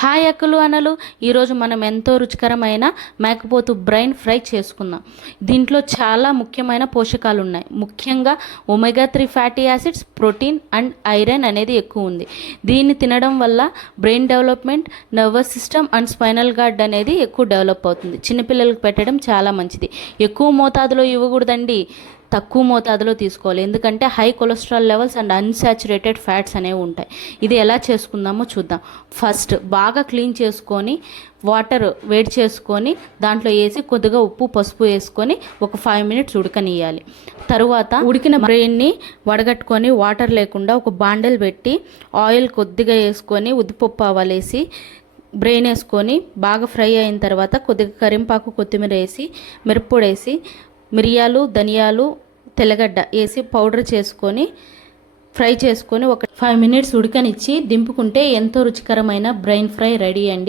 Hi అక్కలు అనలు. ఈరోజు మనం ఎంతో రుచికరమైన మేకపోతు బ్రైన్ ఫ్రై చేసుకుందాం. దీంట్లో చాలా ముఖ్యమైన పోషకాలు ఉన్నాయి ముఖ్యంగా omega three fatty acids protein and iron అనేది ఎక్కువ ఉంది. దీన్ని తినడం వల్ల brain development nervous system and spinal cord అనేది ఎక్కువ డెవలప్ అవుతుంది. చిన్నపిల్లలకు పెట్టడం చాలా మంచిది. ఎక్కువ మోతాదులో ఇవ్వకూడదండి. తక్కువ మోతాదులో తీసుకోవాలి. ఎందుకంటే high cholesterol levels and unsaturated fats అనేవి ఉంటాయి. ఇది ఎలా చేసుకుందామో చూద్దాం. ఫస్ట్ బాగా క్లీన్ చేసుకొని వాటర్ వేడి చేసుకొని దాంట్లో వేసి కొద్దిగా ఉప్పు పసుపు వేసుకొని ఒక ఫైవ్ మినిట్స్ ఉడకనియాలి తరువాత ఉడికిన బ్రెయిన్ని వడగట్టుకొని వాటర్ లేకుండా ఒక బాండల్ పెట్టి ఆయిల్ కొద్దిగా వేసుకొని ఉద్దిపప్పు ఆవాలేసి బ్రెయిన్ వేసుకొని బాగా ఫ్రై అయిన తర్వాత కొద్దిగా కరింపాకు కొత్తిమీర వేసి మిరప్పొడి వేసి మిరియాలు ధనియాలు తెల్లగడ్డ వేసి పౌడర్ చేసుకొని ఫ్రై చేసుకొని ఒక ఫైవ్ మినిట్స్ ఉడకనిచ్చి దింపుకుంటే ఎంతో రుచికరమైన బ్రెయిన్ ఫ్రై రెడీ అండి.